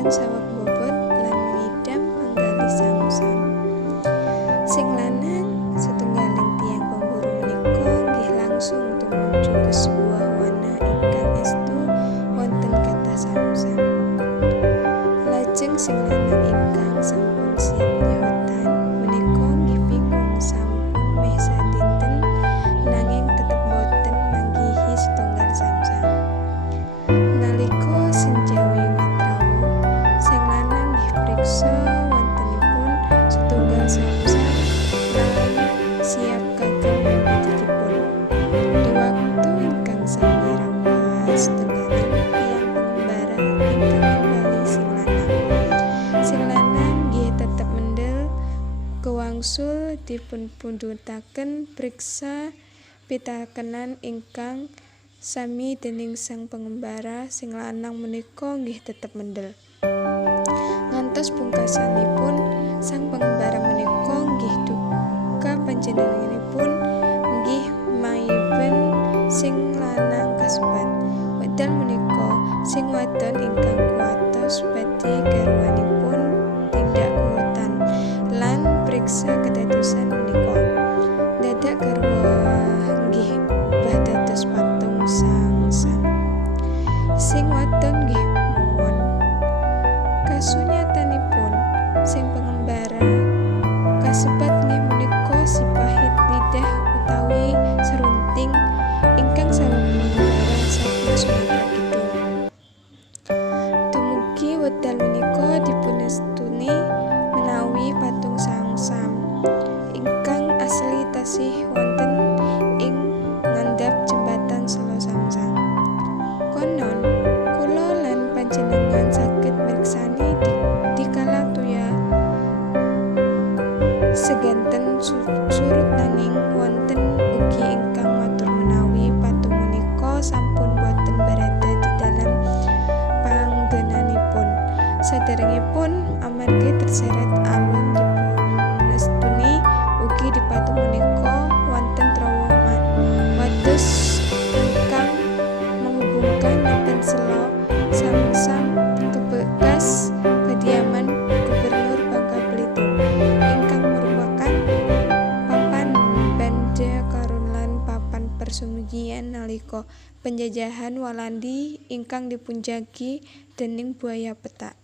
boten saweg bobot lan mengidam manggali sam-sam. Sing lanang setunggaling tiyang pemburu menika nggih langsung tumuju ke sebuah wana ingkang estu wonten kathah sam-sam. Lajeng sing lanang ingkang sampun siap nyautan menika nggih bingung sampun meh sadinten nanging tetep boten manggihi setunggal sam-sam. Nalika senja wiwit rawuh, sing lanang nggih priksa wontenipun setunggal sam-sam lan siap kagem nyambutipun. Di waktu ingkang sami rawuh setunggaling tiyang pengembara ingkang ningali sing lanang. Sing lanang nggih tetep mendel kewangsul dipunpundhutaken priksa pitakenan ingkang sami dening sang pengembara. Sing lanang menika nggih tetep mendel. Ngantos pungkasanipun sang pengembara menika nggih duka panjenenganipun nggih maiben sing lanang kasebat. Wedal menika sing wadon ingkang kuwatos badhe garwanipun tindak kuwutan lan priksa kedadosan menika. Dadak garwa nggih dados patung sang-sang. Sing wadon nggih muwun. Kasunyatanipun sing pengembara kasebat nggih menika si pahit lidah utawi serunting ingkang saweg pengembara saking Sumatera Kidul. Dumugi wedal menika dipunestuni menawi patung sang-sang ingkang asli tasih wonten ing ngandhap jembatan Selo Samsang. Konon kula lan panjenengan saged mirsani dikala toya seganten surut nanging wonten ugi ingkang matur menawi patung menika sampun boten berada di dalam panggenanipun. Saderengipun amargi terseret alun dipunestuni ugi di patung menika wonten terowongan wates ingkang menghubungkan Napen Selo Samsam ke bekas kediaman Gubernur Bangka Belitung ingkang merupakan papan banda karun lan papan persembunyian nalika penjajahan Walandi ingkang dipunjagi dening buaya petak.